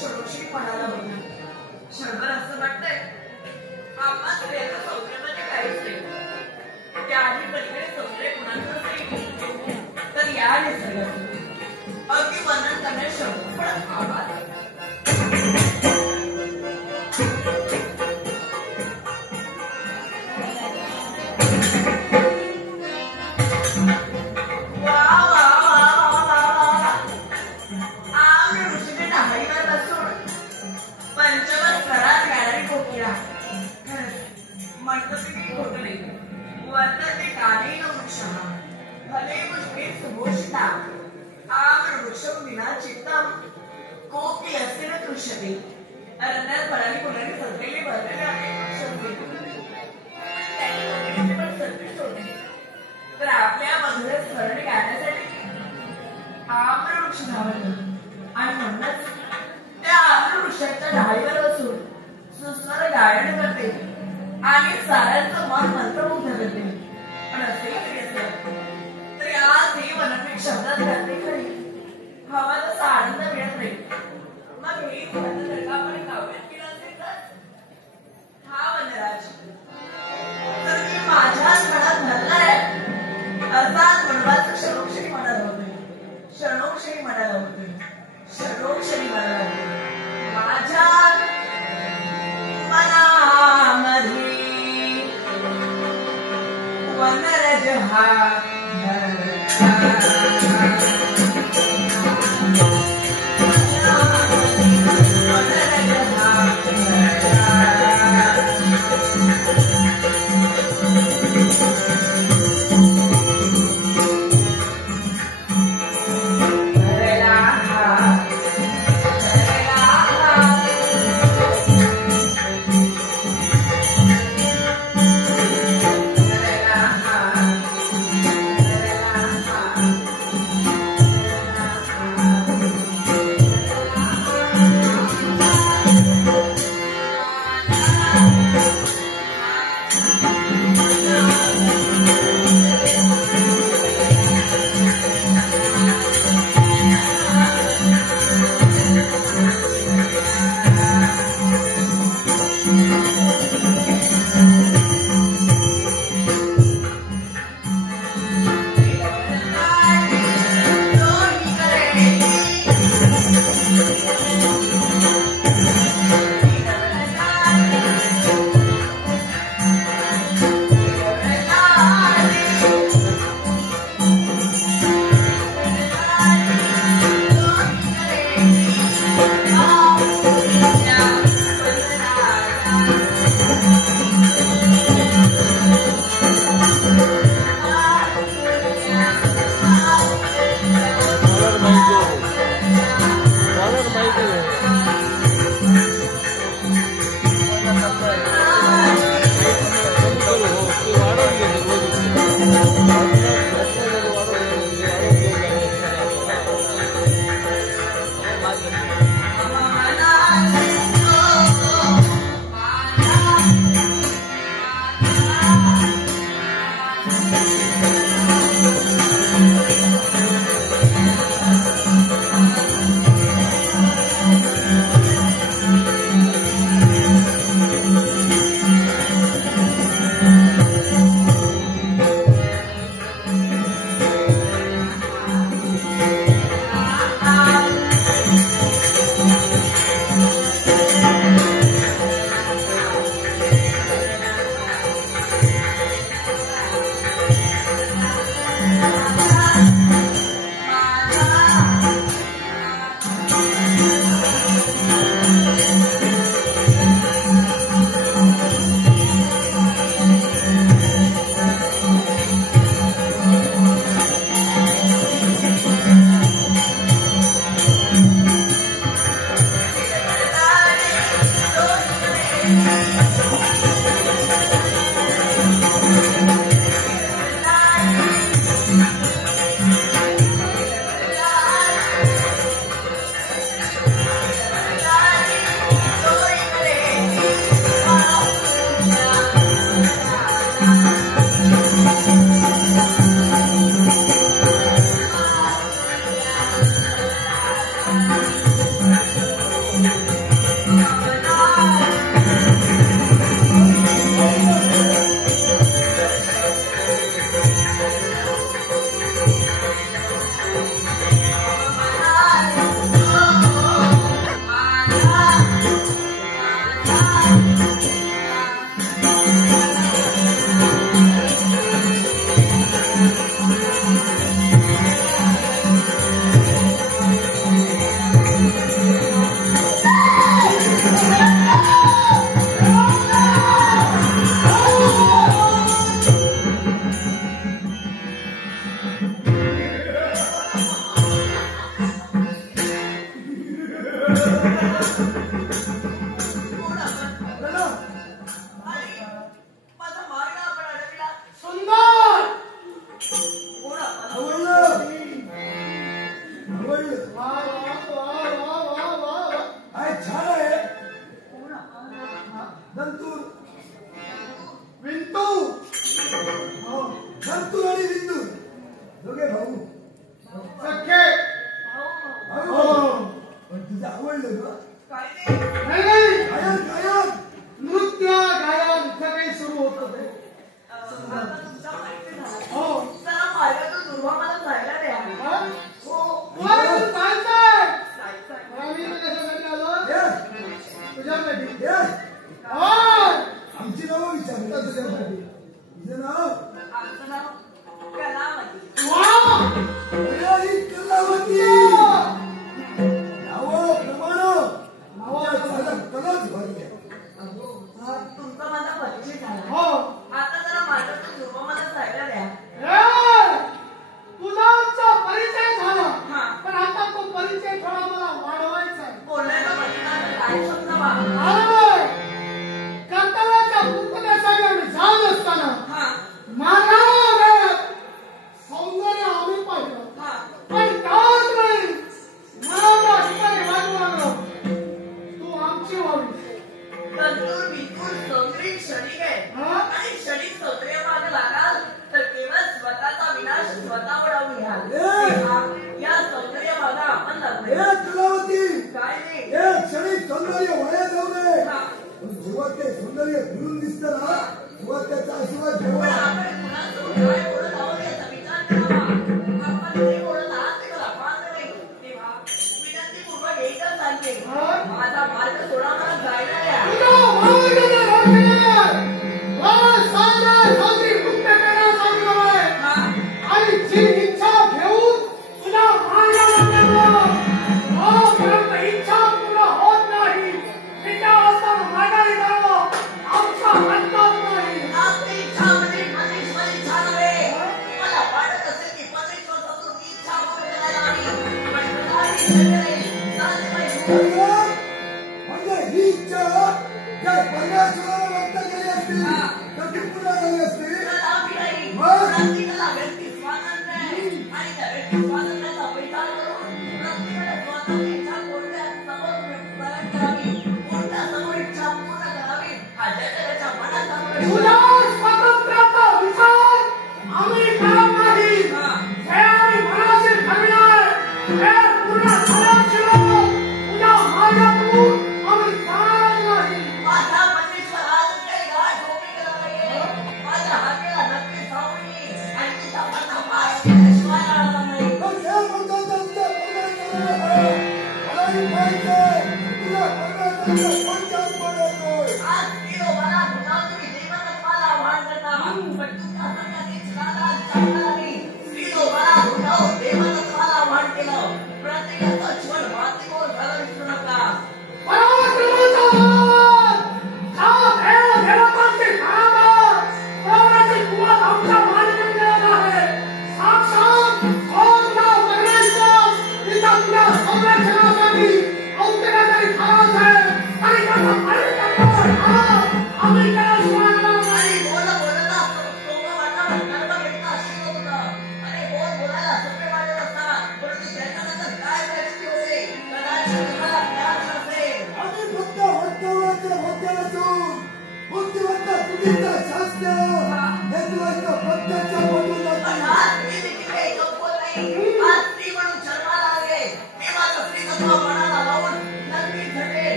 षडोक्षी म्हणाला होता. क्षणभर असं वाटतंय आपला स्त्रियांचा सौंदर्य म्हणजे काहीच नाही. त्याआधी पलीकडे सौंदर्य कुणाचं असेल तर या निसर्गाचं अगदी वर्णन करण्यास शब्द पण आवाज तर आपल्या मधुर स्मरण गाण्यासाठी आम्रवृक्ष धावतो आणि म्हणूनच त्या आम्रवृक्षाच्या ढाळीवर बसून सुस्वर गायन करते आणि साऱ्यांचं मन मंत्रमुग्ध करते. पण असेही तरी असलं तरी आज ही वनपीठ शब्दात घालते खरी हवा तसा आनंद मिळत नाही. मग हे जर का आपण काव्यात केलं असेल तर हा वनराज तर मी माझ्याच मनात भरलाय असाच वनवास क्षणोक्षणी म्हणाला होतोय. क्षणोक्षणी म्हणाला होतोय. क्षणोक्षणी म्हणाला होतोय. माझ्या मनामध्ये वनरज हा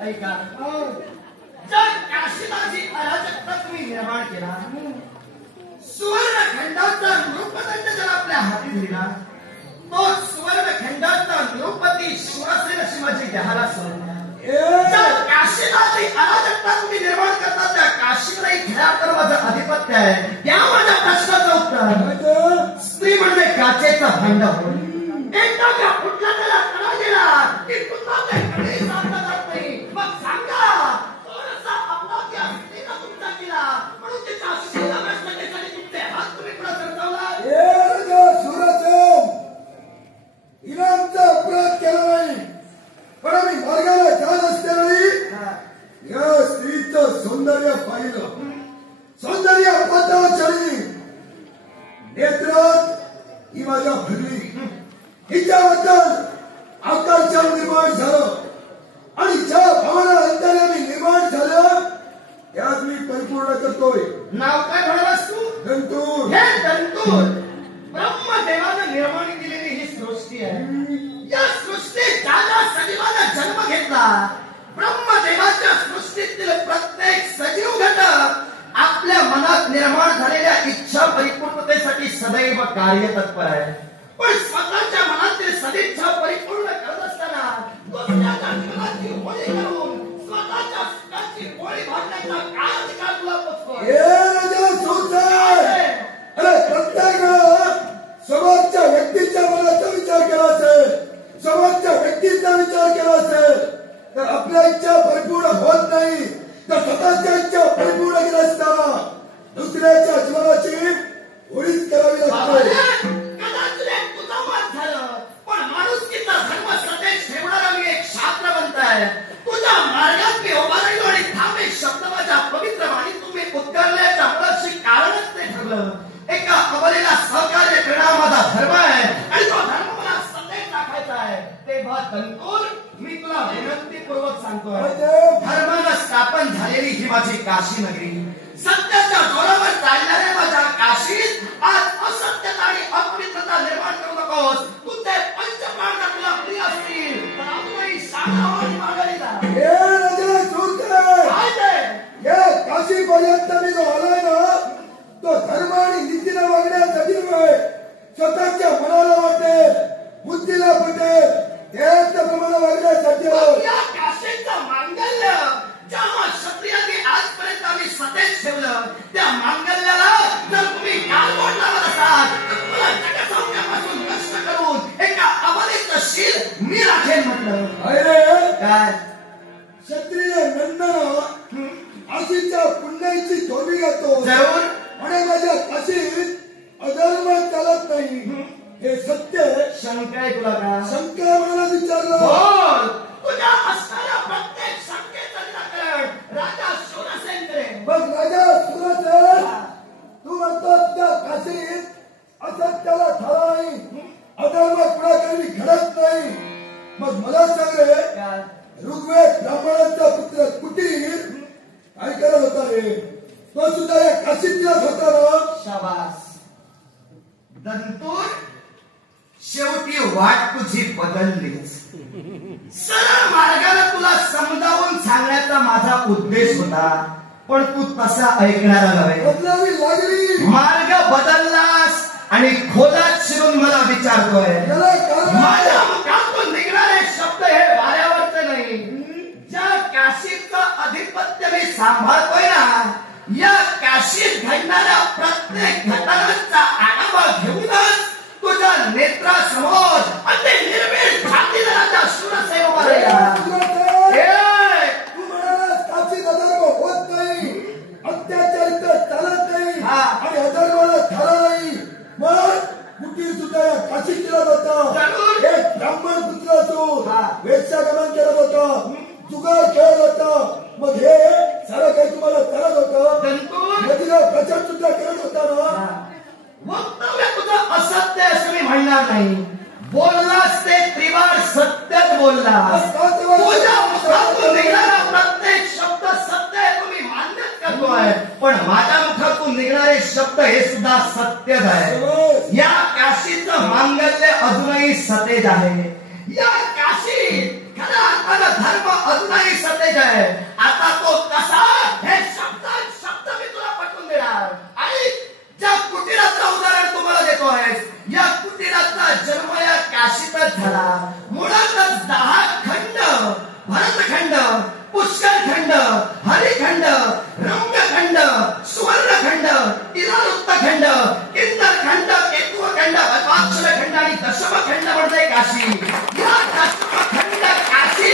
ऐका जर काशीदाची अराजकता तुम्ही निर्माण केला सुवर्ण खंडाचा नृपदंड जर आपल्या हाती दिला तो सुवर्ण खंडाचा नृपती शिवसेना शिवाजी घ्यायला सोडला जर काशीदाची अराजकता तुम्ही निर्माण करता त्या काशीकडे खेळावर माझं आधिपत्य आहे त्या माझ्या प्रश्नाचं उत्तर स्त्री म्हणजे काचेचा भांडा होईल एकदा का कुठला त्याला कडा गेला की पुन्हा ते कडे साधला जात नाही मग सांगा थोडासा अपराध या स्त्रीला तुमचा केला म्हणून तिचा शिला प्रश्नासाठी तुमचे हात तुम्ही पुढे सरकवला हिला आमचा अपराध केला नाही पण आम्ही मार्गाला जात असल्यावेळी या स्त्रीचं सौंदर्य पाहिलं सौंदर्य पातळी नेत्रात ही माझ्या भरली हिच्याबद्दल आकर्षण निर्माण झालं आणि ज्या भावना अंतर्यामी निर्माण झालं त्यात मी परिपूर्ण करतोय. नाव काय म्हणालास तू? दंतूर. हे दंतूर ब्रह्मदेवानं निर्माण केलेली ही सृष्टी आहे. या सृष्टीत ज्या सजीवानं जन्म घेतला ब्रह्मदेवाच्या सृष्टीतील प्रत्येक सजीव घटक आपल्या मनात निर्माण झालेल्या इच्छा परिपूर्णतेसाठी सदैव कार्यतत्पर आहे. पण स्वतःच्या मनातील सदिच्छा परिपूर्ण करत असताना दुसऱ्याच्या जीवनाची होळी करून स्वतःच्या सुखाची होळी भागण्याचा काय अधिकार तुला पोचतो? अरे प्रत्येक समोरच्या व्यक्तीच्या मनाचा विचार केला असेल समोरच्या व्यक्तीचा विचार केला असेल तर आपल्या इच्छा परिपूर्ण होत नाही तर स्वतःच्या इच्छा परिपूर्ण केल्या असताना दुसऱ्याच्या जीवनाची होळीच करावी लागते. पण माणुसकीचा धर्म सदैव ठेवणारा मी एक शास्त्रवंत आहे. तुझ्या मार्गात मी उभा राहिलो आणि थांबे शब्द माझ्या पवित्र वाणी तुम्ही उद्गारल्याच्या मुळाशी कारणच ते ठरलं. एका अबलेला सहकार्य करणं माझा धर्म आहे आणि तो धर्म मला सदैव दाखवायचा आहे. तेव्हा दंतूर मी तुला विनंतीपूर्वक सांगतोय धर्मानं स्थापन झालेली ही माझी काशी नगरी सत्याच्या जोरावर चालणाऱ्या माझ्या काशीत आज असत्यता आणि अपवित्रता निर्माण करू नकोस. तुझे पंचप्राण तुला प्रिय असतील तर अजूनही सांगा आणि माघारी जा. या काशी पर्यंत मी जो आलाय ना तो धर्म आणि नीतीने वागण्यासाठी नव्हे स्वतःच्या मनाला वाटेल बुद्धीला पटेल त्याप्रमाणे वागण्यासाठी. या काशीचं मांगल्य ज्या क्षत्रियांनी आजपर्यंत आम्ही सदैव ठेवलं त्या मांगल्याला जर तुम्ही काल बोलणार असाल तर मला जगसौख्यापासून नष्ट करून एका अबलेचं शील मी राखेन म्हटलं. अरे काय क्षत्रिय नंदन आशीच्या पुण्याची धोबी घेतो जरूर आणि माझ्या काशीत अधर्म चालत नाही हे सत्य. शंका आहे तुला का? शंका मला विचारलं बोल. तुझ्या असणाऱ्या प्रत्येक शंकेचं निराकरण राजा शूरसेन करेल. मग राजा शूरसेन तू म्हणतो त्या काशीत असत्याला ठरा नाही अधर्म कुणाकडे घडत नाही. मग मला सांग रे ऋग्वेद ब्राह्मणांचा पुत्र कुटीर काय करत होता रे? तो सुद्धा या काशीतलाच होता ना? शाबास दंतूर शेवटी वाट तुझी बदललीच. सरळ मार्गाला तुला समजावून सांगण्याचा माझा उद्देश होता पण तू तसा ऐकणारा नव्हे. बदलावी लागली. मार्ग बदललास आणि खोलात शिरून मला विचारतोय. माझ्या मुखातून निघणारे शब्द हे वाऱ्यावरचे नाही. ज्या काशीचं अधिपत्य मी सांभाळतोय ना या काशीत घडणाऱ्या प्रत्येक घटनांचा आढावा घेऊनच तुझ्या नेत्रासमोर अति निर्भीड छातीने राजा शूरसेन उभा राहिला. तू म्हणालास काशीत अधर्म होत नाही अत्याचार इथं चालत नाही आणि अधर्माला ठरा नाही. मग कुटीर सुद्धा या काशीत केला होता. एक ब्राह्मण पुत्र असून वेश्यागमन करत होता जुगार खेळत होता. मग हे सारं काही तुम्हाला करत होतं नदीला प्रचार सुद्धा करत होता ना. वक्तव्य तुझं असत्य असं मी म्हणणार नाही. बोललास ते त्रिवार सत्यच बोललास. तुझ्या मुखातून निघणारा प्रत्येक शब्द सत्य आहे तुम्ही मान्यच करतोय पण माझ्या मुखातून निघणारे शब्द हे सुद्धा सत्यच आहे. या काशीचं मांगल्य अजूनही सतेज आहे. या काशीत खऱ्या अर्थानं धर्म अजूनही सतेज आहे. आता तो कसा हे शब्द मी तुला पटवून देणार. आणि ज्या कुटीराचं उदाहरण तुम्हाला देतो आहेस, या कुटीराचा जन्म या काशीतच झाला. मुळातच 10 खंड, भरतखंड, पुष्करखंड, हरिखंड, रम्यखंड, सुवर्णखंड, इरावृत्तखंड, इंद्रखंड, केतुखंड, पद्माक्षरखंड आणि दशमखंड म्हणजे काशी. या दशमखंड काशी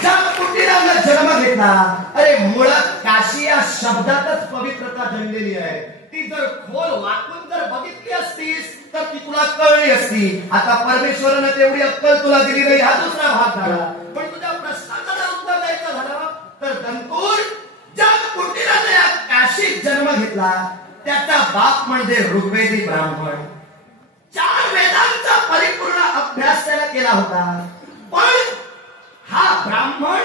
ज्या कुटीरानं जन्म घेतला. अरे मुळात काशी या शब्दातच पवित्रता जणलेली आहे. ती जर खोल वाकून जर बघितली असतीस तर ती तुला कळली असती. आता परमेश्वरानं तेवढी अक्कल तुला दिली नाही, हा दुसरा भाग झाला. पण तुझ्या प्रश्नाचं जर उत्तर द्यायचं झालं तर दंतूर ज्या कुटीराने या काशीत जन्म घेतला त्याचा बाप म्हणजे ऋग्वेदी ब्राह्मण. 4 वेदांचा परिपूर्ण अभ्यास त्याला केला होता. पण हा ब्राह्मण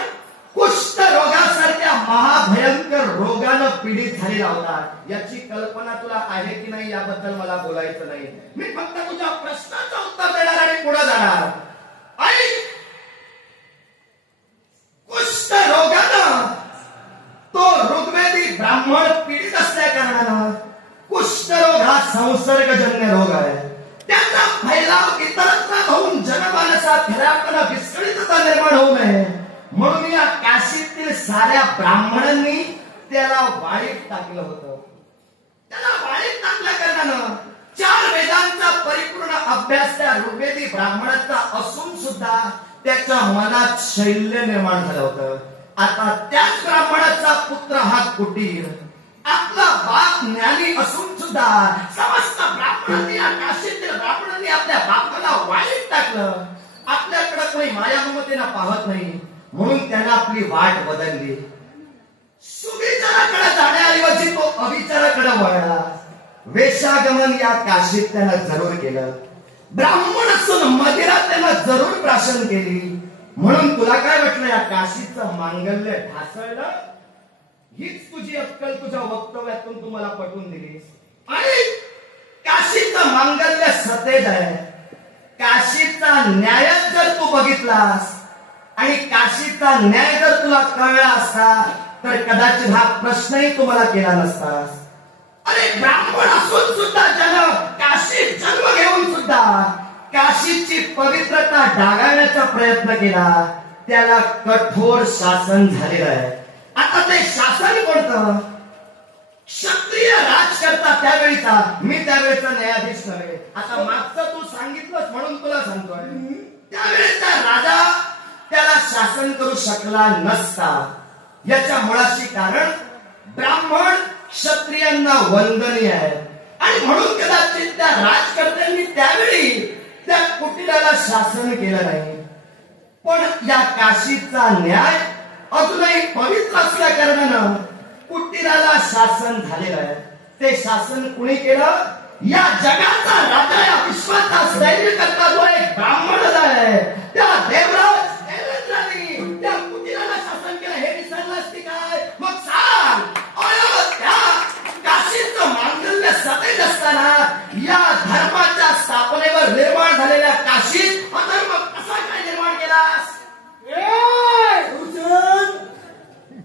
कुष्ठरोगासारख्या महाभयंकर रोगानं पीडित झालेला होता. याची कल्पना तुला आहे की नाही याबद्दल मला बोलायचं नाही. मी फक्त तुझ्या प्रश्नाचं उत्तर देणार आणि पुढे जाणार. कुष्ठरोगानं तो ऋग्वेदी ब्राह्मण पीडित असल्या कारणानं कुष्ठरोग हा संसर्गजन्य रोग आहे. त्याचा फैलाव इतरत्र होऊन जनमानसात खऱ्या अर्थानं विस्कळीतता निर्माण होऊ नये म्हणून या काशीतील साऱ्या ब्राह्मणांनी त्याला वाळीत टाकलं होतं. त्याला वाळीत टाकल्या कारणानं 4 वेदांचा परिपूर्ण अभ्यास त्या ऋग्वेदी ब्राह्मणाचा असून सुद्धा त्याच्या मनात शैल्य निर्माण झालं होतं. आता त्याच ब्राह्मणाचा पुत्र हा कुटीर. आपला बाप ज्ञानी असून सुद्धा समस्त ब्राह्मणांनी या काशीतील ब्राह्मणांनी आपल्या बापाला वाळीत टाकलं. आपल्याकडे कोणी माया ममतेनं पाहत नाही म्हणून त्यानं आपली वाट बदलली. सुविचाराकडे जाण्याऐवजी तो अविचाराकडे वळला. वेशागमन या काशीत त्यानं जरूर केलं. ब्राह्मण असून मदिरा त्यानं जरूर प्राशन केली. म्हणून तुला काय वाटलं या काशीचं मांगल्य ढासळलं? हीच तुझी अक्कल तुझ्या वक्तव्यातून तुम्हाला पटवून दिलीस. आणि काशीचं मांगल्य सतेज आहे. काशीचा न्याय जर तू बघितलास आणि काशीचा न्याय जर तुला कळला असता तर कदाचित हा प्रश्नही तुम्हाला केला नसतास. अरे ब्राह्मण असून सुद्धा ज्यानं काशीत जन्म घेऊन सुद्धा काशीची पवित्रता डागाळण्याचा प्रयत्न केला त्याला कठोर शासन झालेलं आहे. आता ते शासन कोणतं? क्षत्रिय राजकर्ता त्यावेळीचा. मी त्यावेळेचा न्यायाधीश नव्हे. आता मागचं तू सांगितलंस म्हणून तुला सांगतोय. त्यावेळेचा राजा त्याला शासन करू शकला नसता. याच्या मुळाशी कारण ब्राह्मण क्षत्रियांना वंदनीय आहे आणि म्हणून कदाचित त्या राजकर्त्यांनी त्यावेळी त्या कुटीराला शासन केलं नाही. पण या काशीचा न्याय अजूनही पवित्र असल्या कारणानं कुटीराला शासन झालेलं आहे. ते शासन कुणी केलं? या जगाचा राजा, या विश्वाचा सैन्यकर्ता जो एक ब्राह्मण आहे त्या देवराज देवेंद्रांनी त्या कुटीराला शासन केलं. हे विसरलास की काय? मग सांग. त्या काशीचं मांगल्य सतेज असताना या धर्माच्या स्थापनेवर निर्माण झालेल्या काशीत अधर्म कसा काय निर्माण केलास?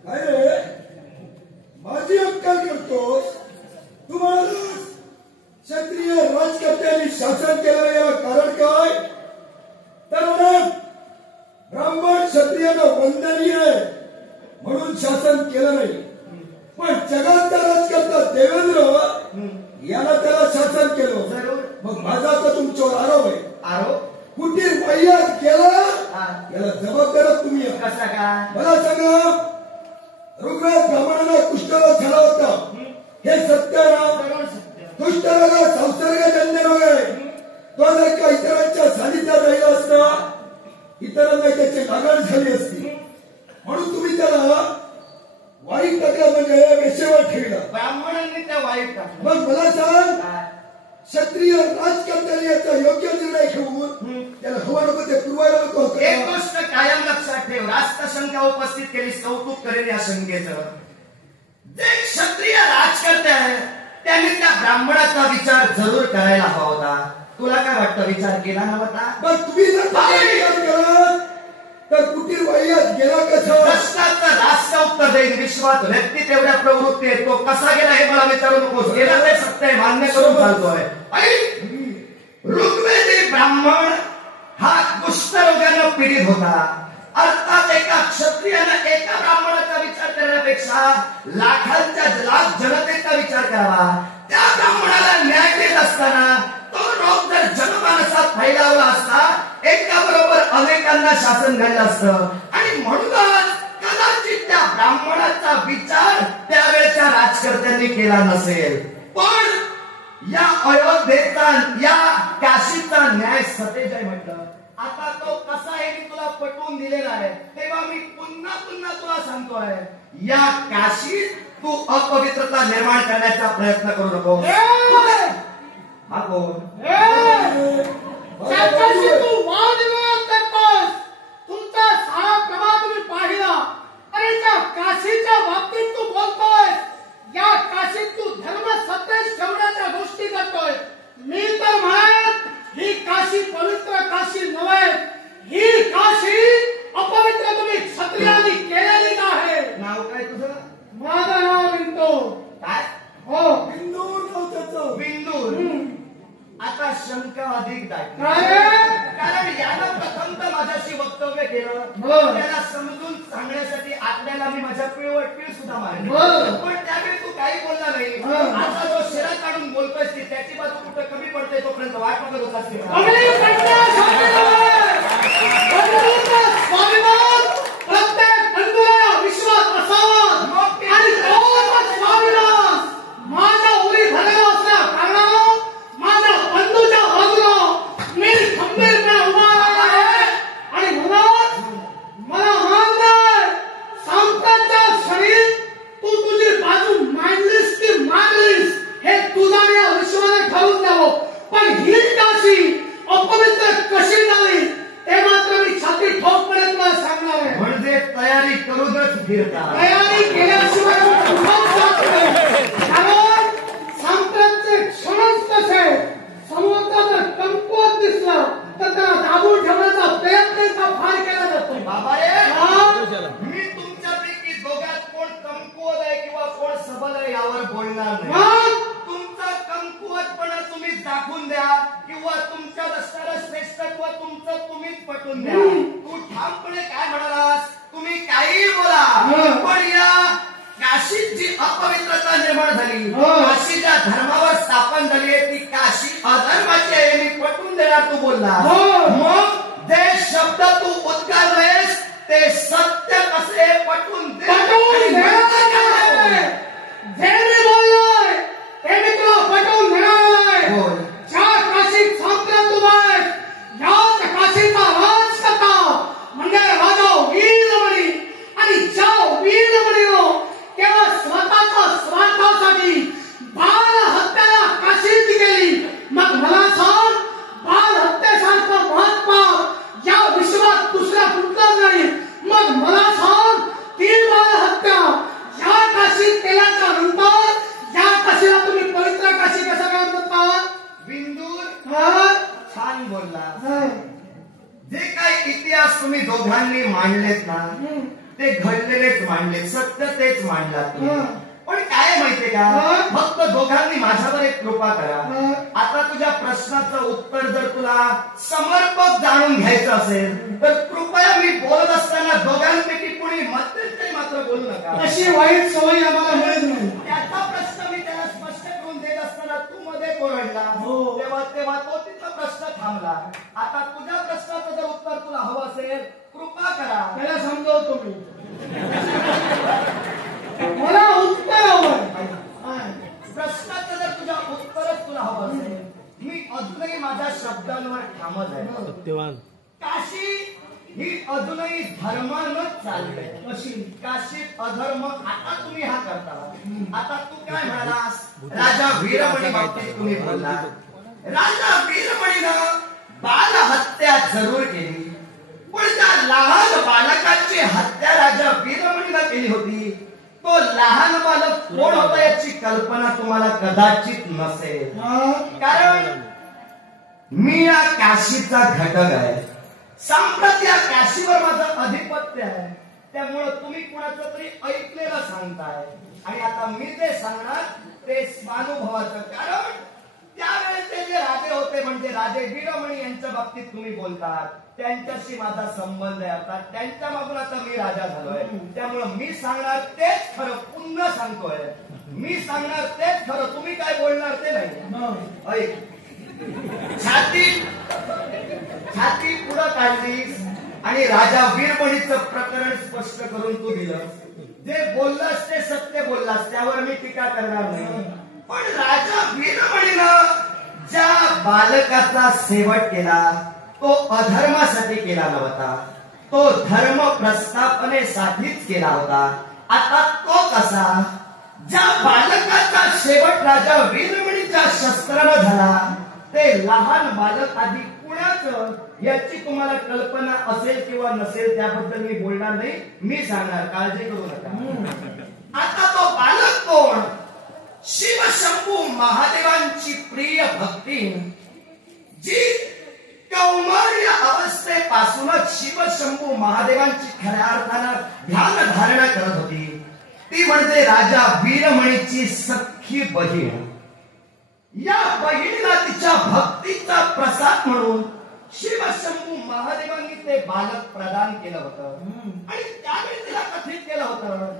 अरे माझी अक्कल करतोस तुम्हाला. क्षत्रिय राजकर्त्यांनी शासन केलं याला कारण काय? तर ब्राह्मण क्षत्रियांना वंदनीय म्हणून शासन केलं नाही. पण जगाचा राजकर्ता देवेंद्र याला त्याला शासन केलं. मग माझा आता तुमच्यावर आरोप आहे. आरोप? कुटीर वाह्यात केला याला जबाबदार तुम्ही. कसा काय? मला सांगा. ऋग्वेद ब्राह्मणाला कुष्ठरोग झाला होता हे सत्य ना? कुष्ठरोग हा संसर्गजन्य रोग आहे. तो जर का इतरांच्या सानिध्यात राहिला असता इतरांना त्याची लागण झाली असती. म्हणून तुम्ही त्याला वाईट टाकला म्हणजे वेशेवर ठेवला. ब्राह्मणांनी त्या वाईट टाकलं. मग मला सांग क्षत्रिय राजकर्त्यांनी याचा योग्य निर्णय घेऊन त्याला हवा नको ते पुरवायला नको. एक गोष्ट कायम लक्षात ठेव. रास्त शंका उपस्थित केली, कौतुक करेल या शंकेचं. जे क्षत्रिय राजकर्ते आहे त्यांनी त्या ब्राह्मणाचा विचार जरूर करायला हवा होता. तुला काय वाटतं विचार केला नव्हता? पण तुम्ही जर विचार केलात तर कुटीर वाह्यात गेला कसं? प्रश्नाचं रास्त उत्तर देईन. विश्वात व्यक्ती तेवढ्या प्रवृत्ती आहे, तो कसा गेला हे मला विचारू नकोस. गेला ते सत्य आहे, मान्य करून चालतोय. ऋग्वेदी ब्राह्मण हा कुष्ठरोगानं पीडित होता. अर्थात एका क्षत्रियानं एका ब्राह्मणाचा विचार करण्यापेक्षा लाखांच्या लाख जनतेचा विचार करावा. त्या ब्राह्मणाला न्याय देत असताना तो रोग जर जनमानसात फैलावला असता, एका बरोबर अनेकांना शासन घडलं असतं. आणि म्हणूनच कदाचित त्या ब्राह्मणाचा विचार त्यावेळेच्या राजकर्त्यांनी केला नसेल. पण या अयोध्येचा, या काशीचा न्याय सतेज आहे म्हटलं. आता तो कसा आहे मी तुला पटवून दिलेला आहे. तेव्हा मी पुन्हा पुन्हा तुला सांगतोय, या काशीत तू अपवित्रता निर्माण करण्याचा प्रयत्न करू नको. हा कोण? तू वादविवाद करतोस. तुमचा सारा प्रवाह तुम्ही पाहिला. अरे त्या काशीच्या बाबतीत तू बोलतोय. या काशीत तू धर्म सत्तेच ठेवण्याच्या गोष्टी करतोय. मी तर म्हणत ही काशी पवित्र काशी नव्हे, ही काशी अपवित्र तुम्ही क्षत्रियांनी केलेली आहे. नाव काय तुझं? माझं नाव बिंदू. काय? हो, बिंदूर नाव त्याचं. बिंदूर. आता शंका अधिक दाटली. कारण यानं प्रथम तर माझ्याशी वक्तव्य केलं. त्याला समजून सांगण्यासाठी आपल्याला मी माझ्या पीळ सुद्धा मारली. पण त्यावेळी तू काही बोलला नाही. आता जो शिरा काढून बोलतोय ती त्याची बाजू कुठं कमी पडते तोपर्यंत वाट बघत होतास. प्रत्येक बंधूला विश्वास असावा आणि स्वाभिमान माझ्या उरी झालेला असल्या कारणानं माझ्या बंधूच्या बाजूला मी खंबीरपणे उभा राहिला आहे. आणि मला मान्य आहे, सांगताच्या क्षणी तू तुझी बाजू मांडलीस की मांडलीस हे तुझा या विश्वाने ठरवून द्यावं. पण ही काशी अपवित्र कशी झाली ते मात्र मी छाती ठोकपणे तुला सांगणार आहे. म्हणजे तयारी करूनच फिरता. तयारी केल्याशिवाय कुठंच जात नाही. कारण सांप्रतचे क्षणच तसे. समुद्र जर कमकुवत दिसला तर त्याला दाबून ठेवण्याचा प्रयत्न फार केला जातो. बाबा मी तुमच्यापैकी दोघात कोण कमकुवत आहे किंवा कोण सबल आहे यावर बोलणार नाही. तुमचा कमकुवतपणा तुम्ही दाखवून द्या किंवा तुमच्यात असणारं श्रेष्ठत्व तुमचं तुम्हीच पटवून द्या. तू ठामपणे काय म्हणालास, तुम्ही काही बोला, पण या काशीत जी अपवित्रता निर्माण झाली, काशी ज्या धर्मावर स्थापन झाली आहे ती काशी अधर्माची आहे मी पटवून देणार तू बोलला. मग जे शब्द तू उद्गारलेस ते सत्य कसे पटवून दे. जे मी बोललोय ते मी तुला पटवून देणार आहे. ज्या काशीत सांप्रत उभा आहे, याच काशीचा राजकर्ता म्हणजे राजा वीरमणी. आणि ज्या वीरमणीनो केवळ स्वतःच्या स्वार्थासाठी बाल हत्याला काशीत गेली. मग मला सांग, बाल हत्येसारखं महात्मा या विश्वात दुसऱ्या कुठलाच नाही. मग मला सांग, ती बाल हत्या या काशीत केल्याच्या नंतर या काशीला तुम्ही पवित्र काशी कसं काय म्हणतात? बिंदूर छान बोलला. जे काही इतिहास तुम्ही दोघांनी मांडलेत ना ते घडलेलेच मांडले, सत्य तेच मांडलात तुम्ही. पण काय माहितीये का, फक्त दोघांनी माझ्यावर एक कृपा करा. आता तुझ्या प्रश्नाचं उत्तर जर तुला समर्पक जाणून घ्यायचं असेल तर कृपया मी बोलत असताना दोघांपैकी कुणी मध्यंतरी मात्र बोलू नका. अशी वाईट सवय आम्हाला मिळत नाही. त्याचा प्रश्न मी त्याला स्पष्ट करून देत असताना तू मध्ये कोरडला. तेव्हा तो तिथला प्रश्न थांबला. आता तुझ्या प्रश्नाचं जर उत्तर तुला हवं असेल कृपा करा. त्याला समजावतो मी. मला उत्तर हवं. प्रश्नाचं जर तुझ्या उत्तरच तुला हवं असेल, मी अजूनही माझ्या शब्दांवर ठामच आहे. काशी ही अजूनही धर्मानच चालली आहे. कशी काशीत अधर्म आता तुम्ही हा करता. आता तू काय म्हणालास, राजा वीरमणी बाबतीत तुम्ही बोलला. राजा वीरमणीनं बाल हत्या जरूर केली, पण त्या लहान बालकाची हत्या राजा वीरमणीनं केली होती. तो लहान बालक कोण होता याची कल्पना तुम्हाला कदाचित नसेल. कारण मी या काशीचा घटक आहे. सांप्रत या काशीवर माझं अधिपत्य आहे. त्यामुळं तुम्ही कुणाचं तरी ऐकलेलं सांगताय आणि आता मी ते सांगणार ते स्वानुभवाचं. कारण त्यावेळेचे जे राजे होते म्हणजे राजे वीरमणी यांच्या बाबतीत तुम्ही बोलतात, त्यांच्याशी माझा संबंध आहे. आता त्यांच्या मागून आता मी राजा झालोय. त्यामुळं मी सांगणार तेच खरं, पुन्हा सांगतोय मी सांगणार तेच खरं, तुम्ही काय बोलणार ते नाही. ऐक, छाती पुढं काढलीस आणि राजा वीरमणीचं प्रकरण स्पष्ट करून तू दिलं. जे बोललास ते सत्य बोललास, त्यावर मी टीका करणार नाही. पण राजा वीरमणीनं ज्या बालकाचा शेवट केला तो अधर्मासाठी केला नव्हता, तो धर्म प्रस्थापनेसाठीच केला होता. आता तो कसा? ज्या बालकाचा शेवट राजा वीरमणीच्या शस्त्रानं झाला ते लहान बालक आधी कुणाचं याची तुम्हाला कल्पना असेल किंवा नसेल त्याबद्दल मी बोलणार नाही. मी सांगणार, काळजी करू नका. आता तो बालक कोण? शिवशंभू महादेवांची प्रिय भक्ती जी कौमार्य अवस्थेपासूनच शिवशंभू महादेवांची खऱ्या अर्थानं ध्यान धारणा करत होती. ती म्हणजे राजा वीरमणीची सख्खी बहीण. या बहिणीला तिच्या भक्तीचा प्रसाद म्हणून शिवशंभू महादेवांनी ते बालक प्रदान केलं होतं आणि त्यावेळी तिला कथित केलं होतं,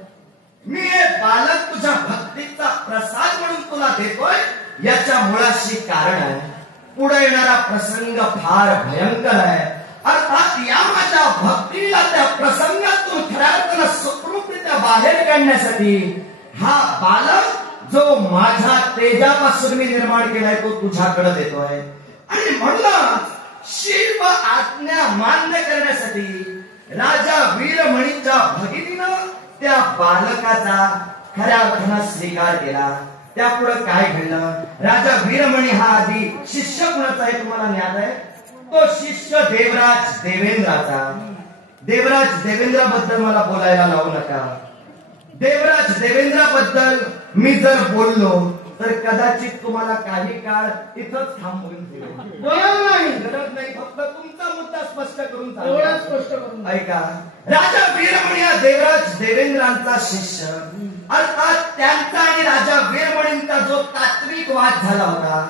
मी हे बालक तुझ्या भक्तीचा प्रसाद म्हणून तुला देतोय. याच्या मुळाशी कारण आहे. पुढे येणारा प्रसंग फार भयंकर आहे. अर्थात या माझ्या भक्तीला त्या प्रसंगातून खऱ्या अर्थानं सुखरूपरित्या बाहेर काढण्यासाठी हा बालक जो माझ्या तेजापासून मी निर्माण केलाय तो तुझ्याकडे देतोय. आणि म्हणून शिव आज्ञा मान्य करण्यासाठी राजा वीरमणीच्या भगिनीनं त्या बालकाचा खऱ्या अर्थानं स्वीकार केला. त्यापुढे काय घडलं? राजा वीरमणी हा आधी शिष्य कुणाचा आहे तुम्हाला ज्ञात आहे? तो शिष्य देवराज देवेंद्राचा. देवराज देवेंद्राबद्दल मला बोलायला लावू नका. देवराज देवेंद्राबद्दल मी जर बोललो तर कदाचित तुम्हाला काही काळ इथंच थांबवून ठेवेल. गरज नाही, फक्त तुमचा मुद्दा स्पष्ट करून ऐका. राजा वीरमणी हा देवराज देवेंद्रांचा शिष्य. अर्थात त्यांचा आणि राजा वीरमणींचा जो तात्विक वाद झाला होता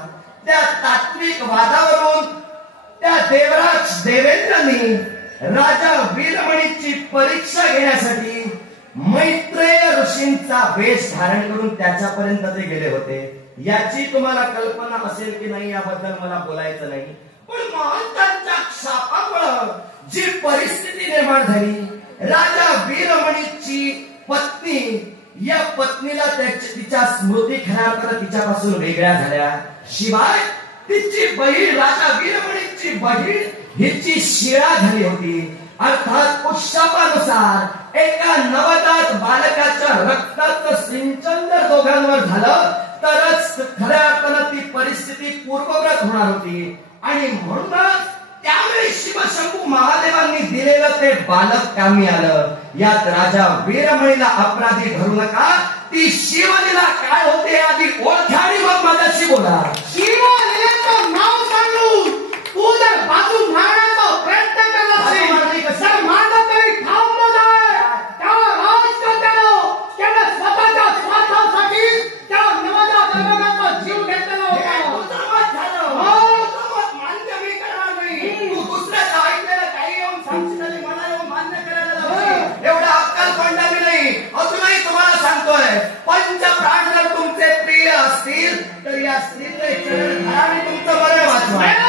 त्या तात्विक वादावरून त्या देवराज देवेंद्रांनी राजा वीरमणीची परीक्षा घेण्यासाठी मैत्रेय ऋषींचा वेश धारण करून त्याच्यापर्यंत ते गेले होते. याची तुम्हाला कल्पना असेल की नाही याबद्दल मला बोलायचं नाही. पण महंतांच्या शापामुळे जी परिस्थिती निर्माण झाली, राजा वीरमणीची पत्नी, या पत्नीला तिच्या स्मृती खऱ्या अर्थानं तिच्यापासून वेगळ्या झाल्या. शिवाय तिची बहीण, राजा वीरमणीची बहीण हिची शिळा झाली होती. अर्थात उत्शापानुसार एका नवजात बालकाच्या रक्ताचं सिंचन जर दोघांवर झालं तरच खऱ्या अर्थानं ती परिस्थिती पूर्ववत होणार होती. आणि म्हणूनच त्यावेळी शिवशंभू महादेवांनी दिलेलं ते बालक कामी आलं. यात राजा वीरमणीला अपराधी धरू नका. ती शिवलीला काय होते आधी ओळखा आणि मग माझ्याशी बोला. शिवलीलेचं नाव सांगून तू जर बाजू मारण्याचा प्रयत्न करत असेल तर माझं तरी थांबलं नाही. त्याला राजकर्त्यानं त्याने स्वतःच्या स्वार्थासाठी त्या नवजात बालकाचा जीव घेतलेला होता. मान्य मी करणार नाही. तू दुसऱ्याचं ऐकलेलं काही येऊन सांगशील आणि मला येऊन मान्य करायला लावशील एवढा अक्कल पंडावी नाही. अजूनही तुम्हाला सांगतोय, पंचप्राण जर तुमचे प्रिय असतील तर या स्त्रीचे चरण धरा आणि तुमचं बरे वाचवा.